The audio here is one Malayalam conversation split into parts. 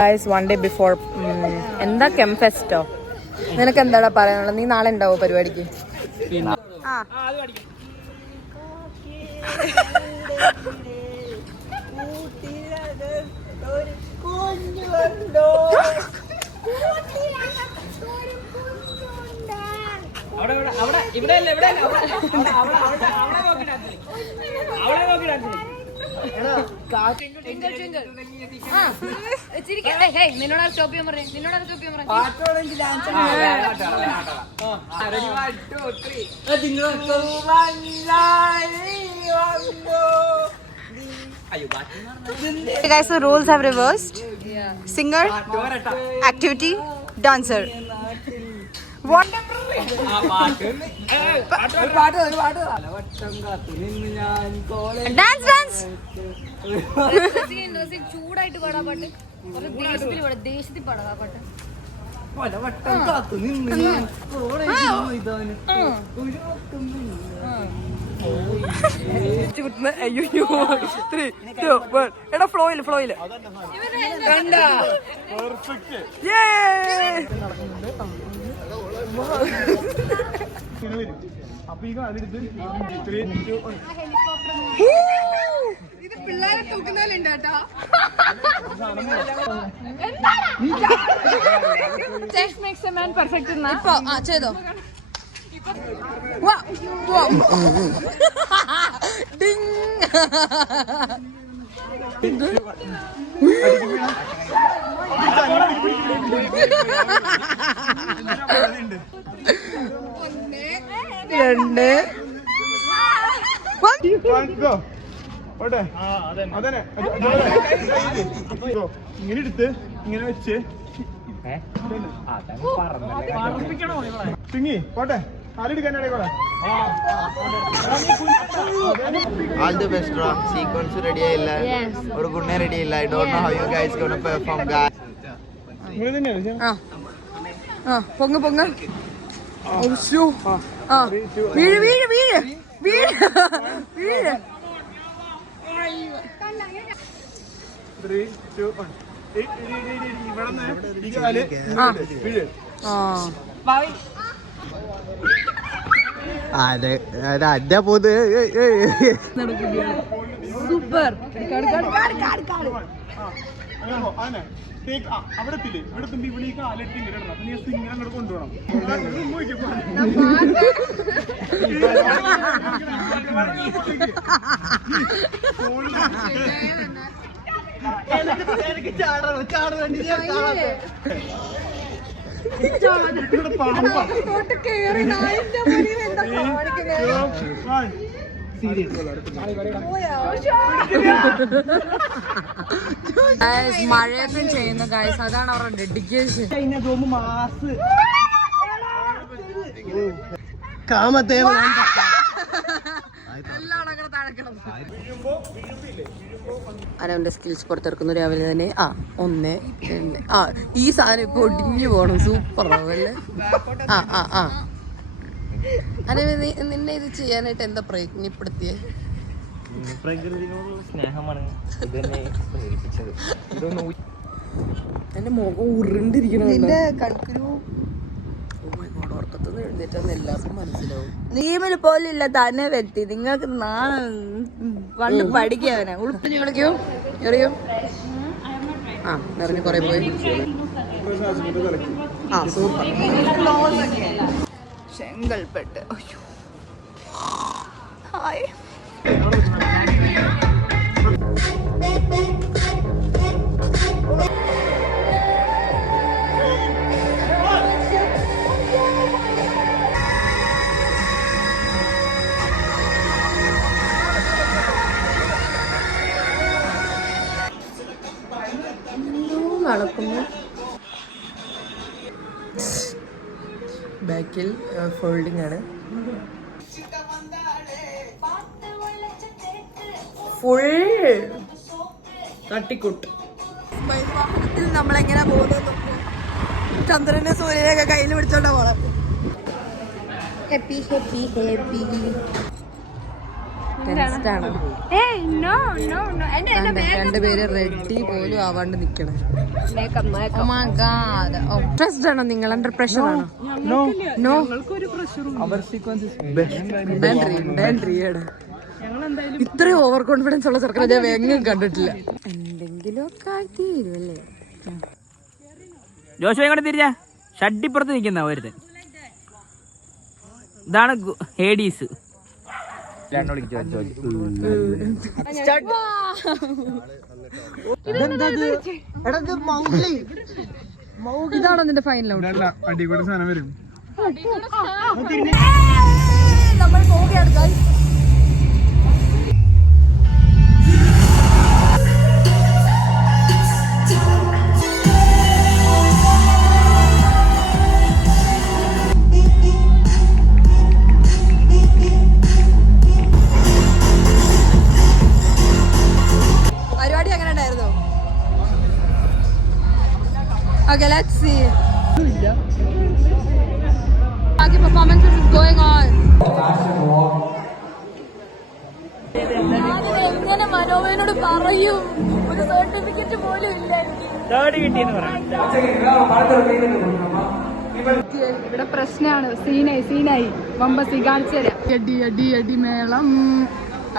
ഗൈസ് 1 day before എന്താ കെംഫെസ്റ്റോ? നിനക്ക് എന്താടാ പറയാനുള്ളത്? നീ നാളെ ഉണ്ടാവോ പരിപാടിക്ക്? നിന്നോട് സ്റ്റോപ്പ് ചെയ്യാൻ പറഞ്ഞു. Guys, the roles have reversed. Singer, activity, dancer. Dance. ചൂടായിട്ട് പാടാ പാട്ട്. ദേശത്തിൽ പാടാ പാട്ട്. എടാ ഫ്ലോയില് ഇത് പിള്ളേരെ തൂക്കുന്നതിലുണ്ടാട്ടോ. ചെയ്തോ ഇങ്ങനെ എടുത്ത് ഇങ്ങനെ വെച്ച് പിങ്ങി പോട്ടെ All the best, bro. Sequence ready ആയില്ല, ഒരു ഗുണ റെഡി ആയില്ല. I don't know how you guys gonna perform, guys. പൊങ്ങ് വീഴ് 3, 2, 1. അതെ പോത് സൂപ്പർ. അവിടെ എത്തില്ലേ? ഇവിടെ എത്തുമ്പോ ഇവിടെ ഈ കാലിട്ട് ഇങ്ങനെ ഇടണം. അപ്പൊ നീ ഇങ്ങനെ അങ്ങോട്ട് കൊണ്ടുപോകണം. മഴയത്തും ചെയ്യുന്ന ഗൈസ്, അതാണ് അവരുടെ ഡെഡിക്കേഷൻ. അവന്റെ സ്കിൽസ് പുറത്തിറക്കുന്നു രാവിലെ തന്നെ. 1, 2 ഈ സാധനം ഇപ്പൊ ഒടിഞ്ഞു പോണം. സൂപ്പർ ആവല്ലേ? അനെ നിന്നെ ഇത് ചെയ്യാനായിട്ട് എന്താ പ്രയത്നപ്പെടുത്തിയേ? പ്രകൃതിയോടുള്ള സ്നേഹമാണ് ഇതെന്നെ പ്രേരിപ്പിച്ചത്. എന്റെ മുഖം ഉരുണ്ടിരിക്കണം. എഴുന്നേറ്റെന്ന് എല്ലാവർക്കും മനസ്സിലാവും. നീമിൽ പോലില്ല തന്നെ വ്യക്തി. നിങ്ങൾക്ക് പണ്ട് പഠിക്കാവനാ ഉൾപ്പിടിക്കോ എറിയോ? നിറഞ്ഞു കൊറേ പോയി. സൂപ്പർ. ചെങ്കൽപ്പെട്ട്. ഹായ്. നടക്കുന്നു. ബാക്കിൽ ഫോൾഡിംഗ് ആണ്. ഫുൾ തട്ടിക്കൂട്ട്. നമ്മളെങ്ങനെ പോകുന്നു? ചന്ദ്രന്റെ സൂര്യനെയൊക്കെ കയ്യിൽ പിടിച്ചോണ്ടാ പോണം. Happy happy happy. ടെൻസ്ഡാണ്. രണ്ടുപേര് റെഡി പോലും ആവാണ്ട് നിക്കണം. സ്ട്രെസ്ഡ് ആണോ നിങ്ങൾ? അണ്ടർ പ്രഷർ ആണോ? നോ. ഇത്രയും ഓവർ കോൺഫിഡൻസ് ഉള്ള ചെറുക്കനെ ഞാൻ എങ്ങും കണ്ടിട്ടില്ല. എന്തെങ്കിലും ഒക്കെ ആയി തീരുമല്ലേ. ജോഷുവെ കൊണ്ട് തിരിഞ്ഞ ഷഡ്ഡിപ്പുറത്ത് നിൽക്കുന്ന ഒരുത്തൻ. ഇതാണ് ഹേഡീസ്. ഇതാണോ നിന്റെ ഫൈനൽ ഔട്ട്? അടികൂടെ സാധനം വരും. നമ്മൾ പോവുകയാണ് guys. പരിപാടി എങ്ങനെ ഉണ്ടായിരുന്നു? Okay, let's see. Baaki performances is going on. എങ്ങനെ മനോവനോട് പറയും? ഒരു സർട്ടിഫിക്കറ്റ് പോലും ഇല്ല. ഇവിടെ പ്രശ്നമാണ്. സീനായി വമ്പസി കാണിച്ചു തരാം. അടി അടി അടി മേളം,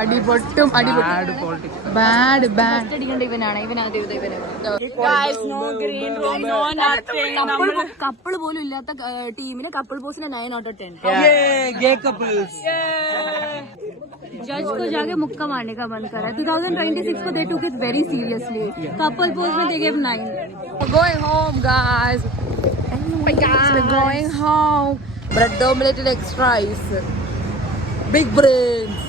അടി പൊട്ടും, അടി ബാഡ് അടിക്കേണ്ട ഇവനാണ്. കപ്പിൾ പോലും ഇല്ലാത്ത ടീമിന് കപ്പിൾ പോസിന് 9 out of 10. जज को जाके मुक्का मारने का मन कर रहा है. 2026 को they took it very seriously. Couple pose में they gave 9. We're going home, guys. We're going home. Bread omelette and extra rice. Big brains.